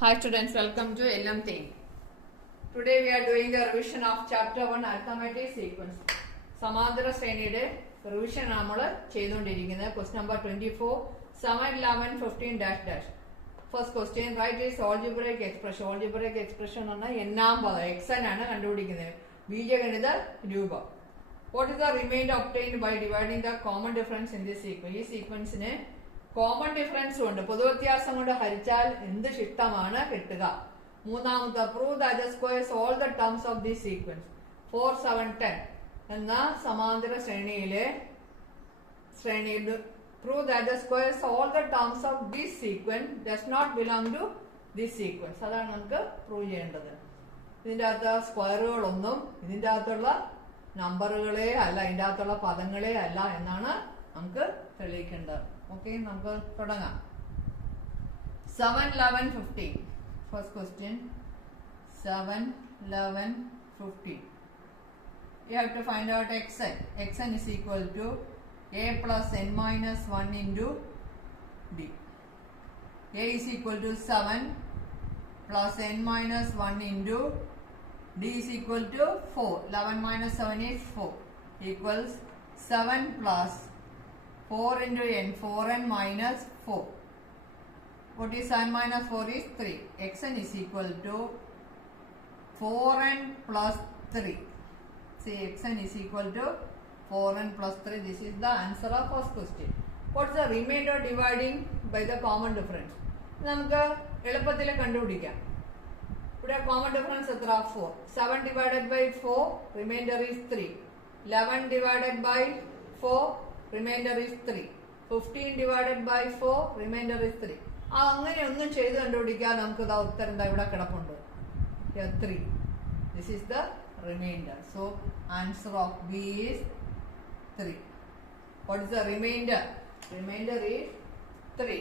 Hi students, welcome to LM Thing. Today we are doing the revision of chapter 1 arithmetic sequence. Samadhara Srenide revision namala cheyidondirikkunnu. Question number 24, 7, 11, 15 dash dash. First question, write is algebraic expression. Algebraic expression enna ennam pada xn aanu kandupidikkunnu. Beejaganitha Rupa. What is the remainder obtained by dividing the common difference in this sequence? This sequence ne common difference ഉണ്ട് പൊതുവ്യത്യാസം കൊണ്ട് ഹരിച്ചാൽ എന്ത് ശിഷ്ടമാണ് കിട്ടുക. മൂന്നാമത്തെ prove that the squares all the terms of this sequence 4 7 10 എന്ന സമാന്തര ശ്രേണിയിൽ prove that the squares all the terms of this sequence does not belong to this sequence. അതാണ് നമുക്ക് പ്രൂവ് ചെയ്യേണ്ടത്. ഇതിൻ്റെ അകത്ത് സ്ക്വയറുകളൊന്നും ഇതിൻ്റെ അകത്തുള്ള നമ്പറുകളെ അല്ല, ഇതിൻ്റെ അകത്തുള്ള പദങ്ങളെ അല്ല എന്നാണ് നമുക്ക് തെളിയിക്കേണ്ടത്. ഓക്കെ, നമുക്ക് തുടങ്ങാം. 7 11 15. First question 7 11 15. You have to find out xn. Xn is equal to a plus n minus 1 into d. A is equal to 7 plus n minus 1 into d is equal to 4. 11 minus 7 is 4 equals 7 plus 4 into n, 4n minus 4. What is 7 minus 4 is 3. Xn is equal to 4n plus 3. See, xn is equal to 4n plus 3. This is the answer of first question. What is the remainder dividing by the common difference? നമുക്ക് എളുപ്പത്തിൽ കണ്ടുപിടിക്കാം. ഇവിടെ common difference എത്ര? 4. 7 divided by 4, remainder is 3. 11 divided by 4, remainder is 3. 15 divided by 4, remainder is 3. അങ്ങനെ ഒന്നും ചെയ്ത് കണ്ടുപിടിക്കാൻ നമുക്ക് ഉത്തരം ഇവിടെ കിടപ്പുണ്ട്. 3. This is the remainder. So answer of B is 3. What is the remainder? Remainder is 3.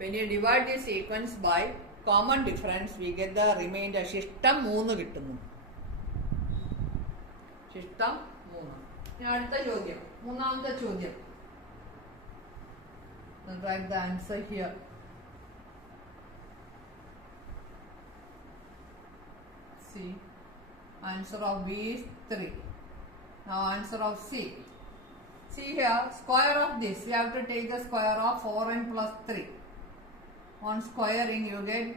When you divide this sequence by common difference, we get the remainder. ശിഷ്ടം 3 കിട്ടുന്നു. ശിഷ്ടം 3. ഇനി അടുത്ത ചോദ്യം, മൂന്നാമത്തെ ചോദ്യം. Write the answer here. See, answer of B is 3. Now answer of C. See here, square of this, you have to take the square of 4n plus 3. On squaring you get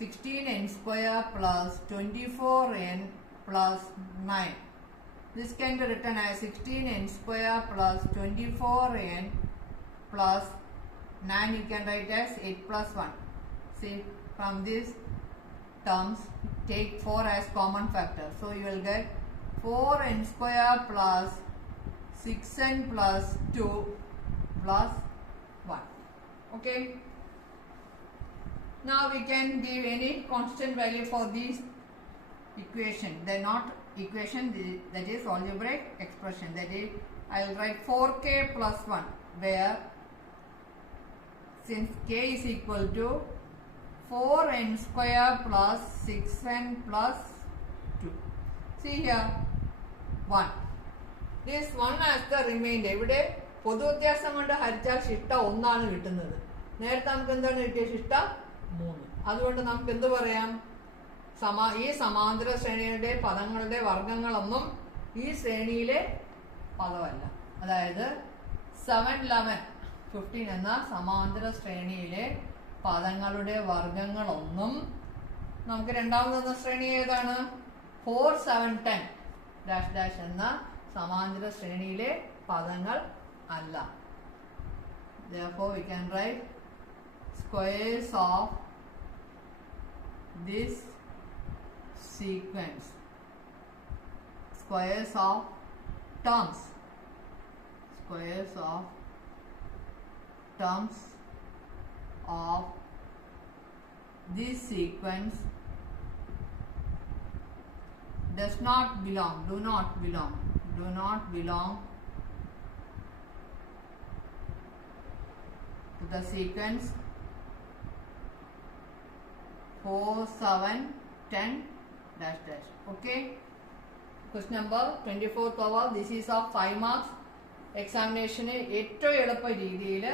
16n square plus 24n plus 9. This can be written as 16n square plus 24n plus 9. You can write as 8 plus 1. See, from this terms take 4 as common factor. So you will get 4n square plus 6n plus 2 plus 1. Okay. Now we can give any constant value for these equation. They are not equation, that is algebraic expression. That is, I will write 4k plus 1, where since k is equal to 4n square plus 6n plus 2. See here, 1. This 1 as the remainder. ഇവിടെ പൊതുവ്യത്യാസം കൊണ്ട് ഹരിച്ചാൽ ശിഷ്ട 1 ആണ് കിട്ടുന്നത്. നേരത്തെ നമുക്ക് എന്താണ് കിട്ടിയ ശിഷ്ട 3. അതുകൊണ്ട് നമുക്ക് എന്ത് പറയാം? ഈ സമാന്തര ശ്രേണിയുടെ പദങ്ങളുടെ വർഗങ്ങളൊന്നും ഈ ശ്രേണിയിലെ പദമല്ല. അതായത് 7 11 15 എന്ന സമാന്തര ശ്രേണിയിലെ പദങ്ങളുടെ വർഗങ്ങളൊന്നും നമുക്ക് രണ്ടാമതെന്ന ശ്രേണി ഏതാണ്? 4 7 10 ഡാഷ് ഡാഷ് എന്ന സമാന്തര ശ്രേണിയിലെ പദങ്ങൾ അല്ല. Therefore we can write squares of this sequence, squares of terms, squares of terms of this sequence does not belong, do not belong to the sequence 4 7 10 dash dash. Okay, question number 24th over. This is of 5 marks. എക്സാമിനേഷന് ഏറ്റവും എളുപ്പ രീതിയിൽ